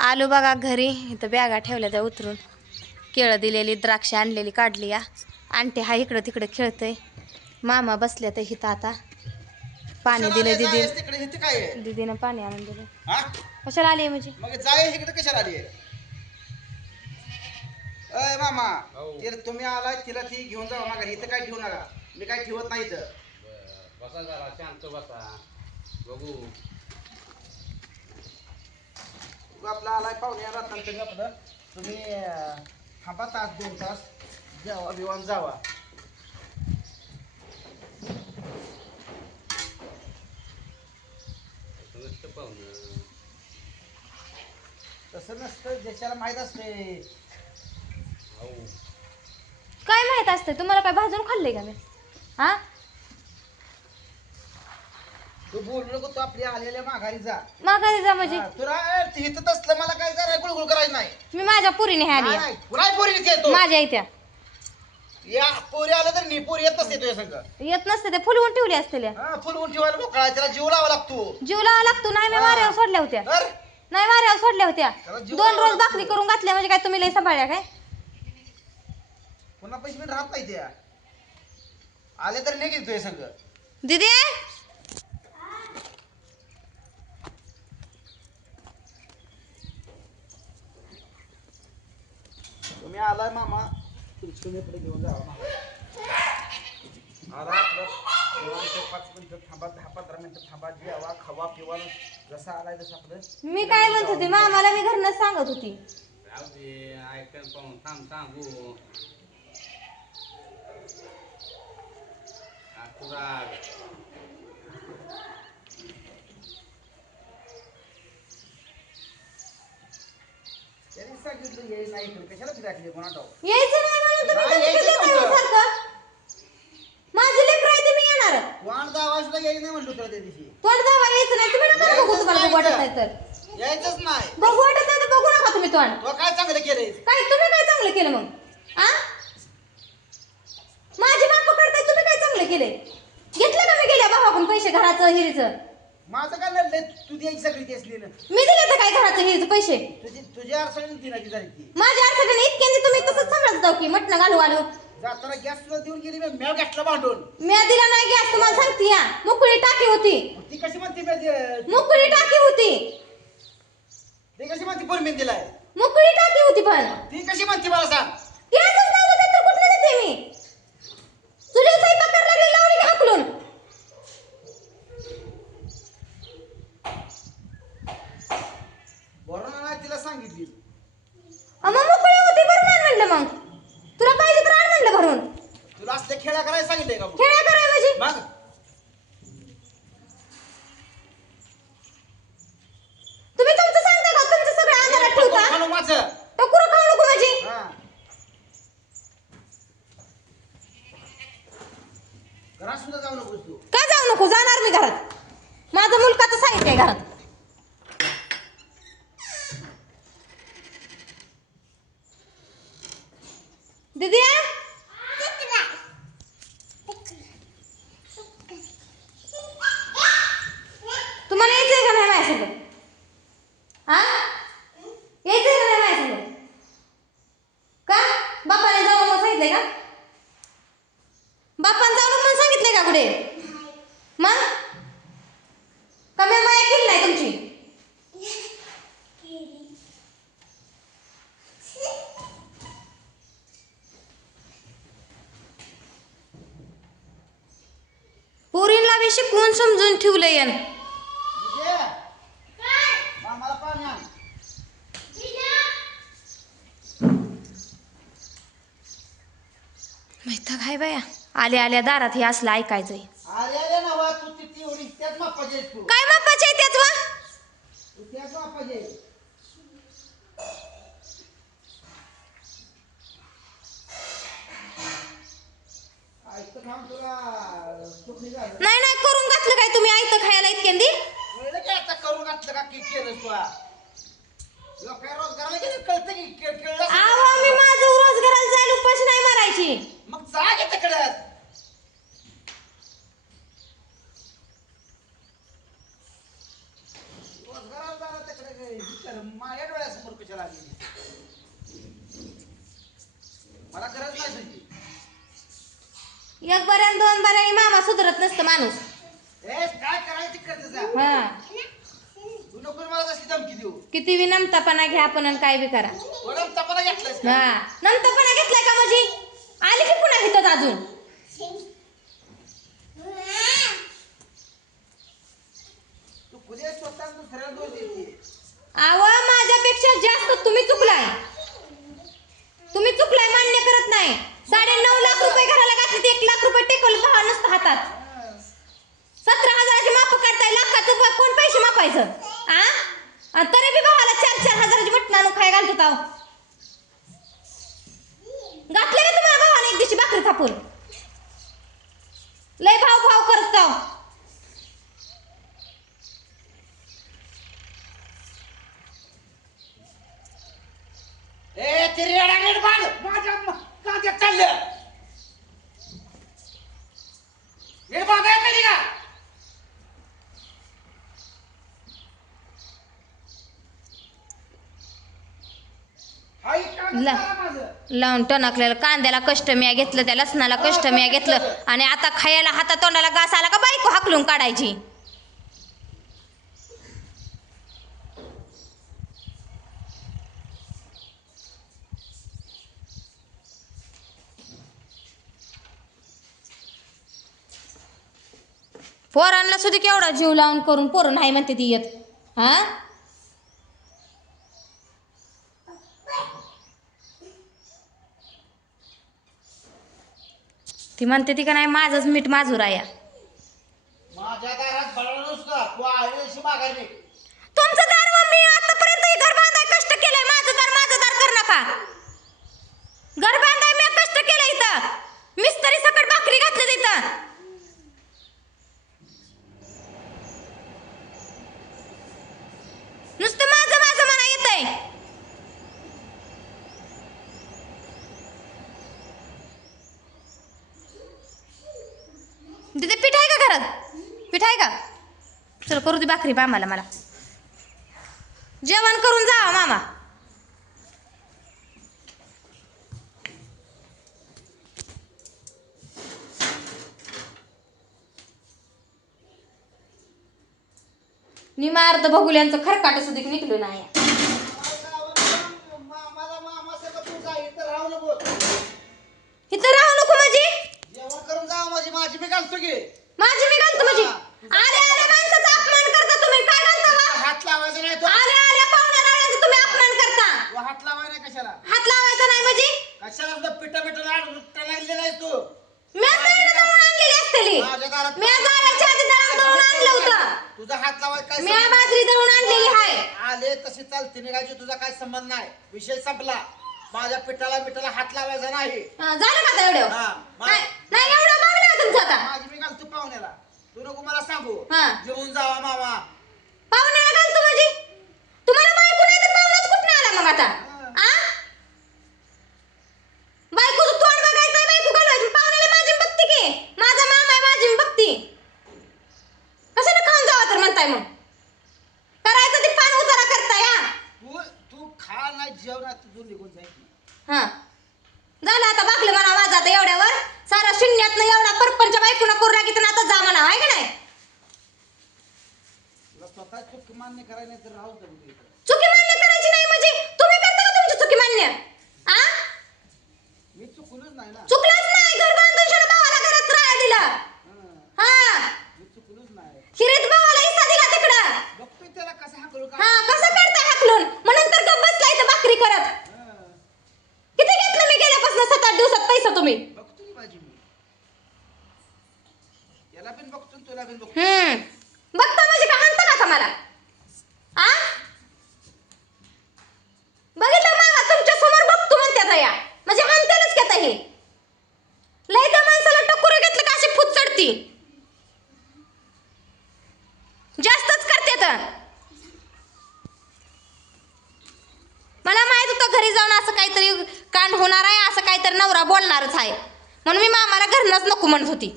आलो बघा घरी. इथं बॅगा ठेवल्या त्या उतरून. केळं दिलेली, द्राक्ष आणलेली काढली या. आंटी हा इकडं तिकडं खेळतय. मामा बसल्या तर इथं आता. पाणी दिलंय दीदीनं पाणी आणून दिलं. कशाला आली म्हणजे? मग जाय इकडे कशाला आली? अय मामा, तुम्ही आलाय तिला ती घेऊन जावा माघारी. इथं काय ठेवू नका. मी काय ठेवत नाही इथं. बसा जरा शांत बसा. बघू आपला आलाय पाहुणे रात्री आपलं. तुम्ही थांबा तास 2 तास. जेवा बिवान जावा. तसं नसतं, ज्याच्याला माहित असते. काय माहित असते तुम्हाला? काय भाजून खाल्ले का मी? हा, तू बोलू नको. तू आपली आलेल्या माघारी जा. माघारी जा म्हणजे? तुला इथं तसलं मला काय जरा गुळगुळ करायचं नाही. मी माझ्या पुरीने हे आली. नाही पुन्हा पोरीने येतो. माझ्या इथ्या या पोरी आलं तर मी पोरी येत नसते तुझ्या संग. येत नसते ते फुलवून ठेवली असते. फुलवून ठेवायला मोकळा. त्याला जीव लावा लागतो. जीव लावा लागतो. नाही मी माऱ्यावर सोडल्या होत्या. नाही माऱ्यावर सोडल्या होत्या. 2 रोज भाकरी करून घातल्या म्हणजे काय तुम्ही लय सांभाळल्या काय? पुन्हा पैसे राहत नाही त्या. आले तर नाही तुझ्या संग. दीदी तुम्ही आलाय मामा, तुमच्याकडे घेऊन जावा. आला आपलं 5 मिनिटं थांबा, 10-15 मिनिटं थांबा. जेवा खावा पिवा. जसं आलाय तसं आपलं. मी काय म्हणत होते मामाला? मी घरनं सांगत होती. ऐकन पाहून थांब सांगू. त्यांनी सांगितलं यायचं नाही इकडे. कशाला फिरायला कोणा ठाऊ? यायचं नाही म्हणून तुम्ही यायचं नव्हतं. सारखं. माझी लेकरं आहे ते मी येणार. वाण दावायला यायचं नाही म्हणलो तुला त्या दिवशी. तोंड जावा यायचं नाही. तुम्ही नका बघू. तुम्हाला बघू वाटत नाही तर यायचंच नाही. बघू वाटत नाही तर बघू नका तुम्ही तोंड. तो काय चांगलं केलंय? काय तुम्ही काय चांगलं केलं मग? आ, माझी बाप करताय. तुम्ही काय चांगलं केलंय? घेतलं का मी गेल्या बाबाकडून पैसे घराचं हिरीचं? माझं काय लढलंय? तू द्यायची सगळी तेच लिहिलं. मी दिले तर काय घराचं हिरीचं पैसे? तुझ्या अडचणी दिनाची झाली ती. माझ्या अडचणी इतक्यांनी तुम्ही तसंच सांभाळत जाऊ की मटणं घालू घालू. जाताना गॅस तुला देऊन गेली. मी घेतला भांडून. मी दिला नाही गॅस. तुम्हाला सांगते या. मुकळी टाकी होती. ती कशी म्हणते? मुकळी टाकी होती. ती कशी म्हणते? परमिन दिलाय. मुकळी टाकी होती. पण ती कशी म्हणते मला सांग? गॅसच नव्हता तर कुठलं देते मी? चुलीवर स्वयंपाक करायला लावली हाकलून. बरोबर नाही तिला सांगितली. मग मुकळी होती. भरून आण म्हणलं. मग तुला पाहिजे तर आण म्हणलं भरून. तुला असले खेळा करायला सांगितलंय का? खेळा कराय म्हणजे? मग तुम्ही तुमचं सांगता का? तुमचं सगळं अंगाला ठेवता. खाणू माझं. टकुरं खाऊ नको म्हणजे? हा. घरात सुद्धा जाऊ नकोस तू. का जाऊ नको? जाणार मी घरात. माझं मुलकाचं सांगितलंय घरात. दीदी तुम्हाला यायचंय का नाही माझ्यासोबत? हा, यायचंय का नाही माझ्यासोबत? का बापाने जाऊ म्हणून सांगितलंय का? बापाने जाऊ म्हणून सांगितलंय का कुठे? मग का मी माया केली नाही तुमची? पोरींला बी शिकवून समजून ठेवलंय यानं. मामाला पाणी आण. माहिती काय बाया? आल्या आल्या दारात हे असलं ऐकायचंय. अरे नवा तू तिथे एवढी त्याच बापाची आहेस तू. काय बापाचे आहे त्याच वा? तू त्याच बापाची आहे. ऐकतं खाऊन तुला सुख नाही झालं. नाही नाही करून घातलं काय तुम्ही आयतं खायला इतक्यांदी? कळलं की आता करून घातलं का की केलंस तू? लोक काय रोजगाराला गेले कळतं की कळलं. अहो मी माझं रोजगाराला जायला उपाशी नाही मारायची. मग जा की तिकडं. रोजगाराला जायला तिकडे माझ्या डोळ्यासमोर कशाला आली मला गरज नाही तुझी एक बऱ्या दोन बऱ्या मामा सुधरत नसतं माणूस. ए काय करायचं करत जा हा तू नको मला तशी धमकी देऊ किती बी नमतापणा घ्या पण आणि काय बी करा. थोडं तपाला घेतलंस का हा नमतापणा घेतलाय का माझी आली की पुन्हा हिथं अजून. तू खुले स्वतः दुसऱ्याला दोष देते आव माझ्यापेक्षा जास्त तुम्ही चुकलाय. तुम्ही चुकलाय मान्य करत नाही. 9.5 लाख रुपये घराला घातले ते 1 लाख रुपये टेकवलं भाव नसतं हातात. 17,000ची माप काढताय लाखाचं कोण पैसे मापायचं आ आणि तरी बी भावाला 4-4 हजाराची मटण आणून खाय घालतो ताव. घातले का तुम्हाला भावाने एक दिवशी भाकरी थापून लय भाव भाव करत ताव. ए ते रेडा नीट बांध माझ्या कांद्यात चाललं नीट बांधाय कधी का हाय ला. माझं लावून टणकलेलं कांद्याला कष्ट मी घेतलं त्या लसणाला कष्ट मी घेतलं आणि आता खायला हाता तोंडाला घास आला का बायको हाकलून काढायची. पोरांना सुद्धा केवढा जीव लावून करून पोरं नाही म्हणते ती येत. हा ती म्हणते ती का नाही माझंच मीठ माझूर आहे. माझ्या दारात बळवलं नुसतं तू आईशी मागायला तुमचं दार व मी आतापर्यंत हे घर बांधाय कष्ट केलंय. माझं दार कर नका. घर बांधाय मी कष्ट केलंय इथं. मिस्त्री सकट भाकरी घातली तिथं. नुसतं माझं म्हणा येतंय. तिथे पीठ आहे का घरात? पीठ आहे का? चल करू दे भाकरी मामाला. मला जेवण करून जावा मामा. निमार्द बघुल्यांचं खरकाट सुद्धा निघलो नाही. मामा सगळं तू जा इथं राहू नको इथं राहू नको माझी. जेवण करून जा माझी मी घालतो की माझी मी घालतो माझी. आले माणसाचा अपमान करता तुम्ही. काय घालता वा? हात लावायचा नाही तो आले पाहुण्या रावळ्याचा तुम्ही अपमान करता. तू हात लावायला नाही कशाला हात लावायचा नाही माझी. कशाला तुला पिठा लागलेला आहे तू मी दळण दळून आणलेली असतेली. माझ्या दारात मी जाण्याच्या आधी दळण दळून आणलं होतं. तुझा हात लावायचा काय मी बाजरी दळून आणलेली आहे. आले तशी चालते निघायची तुझा काय संबंध नाही विषय संपला माझ्या पिठाला हात लावायचा नाही झालं का आता एवढं? हा, नाही नाही, एवढं मागलं तुमचं आता. माझी मी घालतो पाहुण्याला तू नको मला सांगू हा. जेवून जावा मामा पाहुण्याला घालतो माझी. तुम्हाला बायको नाही तर पाहुणाच कुठं आला मग आता? आ? बायकोचं तोंड बघायचं, बायको घालवायची. पाहुण्याला माझी बघती की माझा मामा आहे, माझी बघती. कशाला खाऊन जावं तर म्हणताय मग? करायचं ते पान उतारा करताय. हा तू खा नाही जेवण तुझं निघून जाईल हा झालं आता. बागलं म्हणा माझं आता एवढ्यावर. सारा शून्यातनं एवढा परपंच बायकोना करू लागेल तर आता जा म्हणा. आहे का नाही? तुला स्वतः चूक मान्य करायला नाही तर राहू दे चुकी मान्य करायची नाही म्हणजे तुम्ही करता का तुमची चुकी मान्य? आ मी चुकलोच नाही ना चुकलंच नाही. घर बांधून शाळा भावाला घरात राहायला दिलं. हा मी चुकलोच नाही हिरीत भावाला हिस्सा दिला तिकडं. बघतोय त्याला कसं हाकलू हा कसं करताय हाकलून? म्हणून तर गप्प बसलाय इथं भाकरी करत. किती घेतलं मी गेल्यापासून 7-8 दिवसात पैसा तुम्ही? बघतो की माझी मी याला पण बघतो तुला पण बघतो बघता म्हणजे का हाणता का आता मला? आ बघितलं मामा तुमच्या समोर बघतो म्हणतात या म्हणजे हाणतेलच घेता हे. लय त्या माणसाला टकुरं घेतलं का अशी फुट चढती. जास्तच करते तर. मला माहित होतं घरी जाऊन असं काहीतरी कांड होणार आहे, असं काहीतरी नवरा बोलणारच आहे. म्हणून मी मामाला घरनच नको म्हणत होती.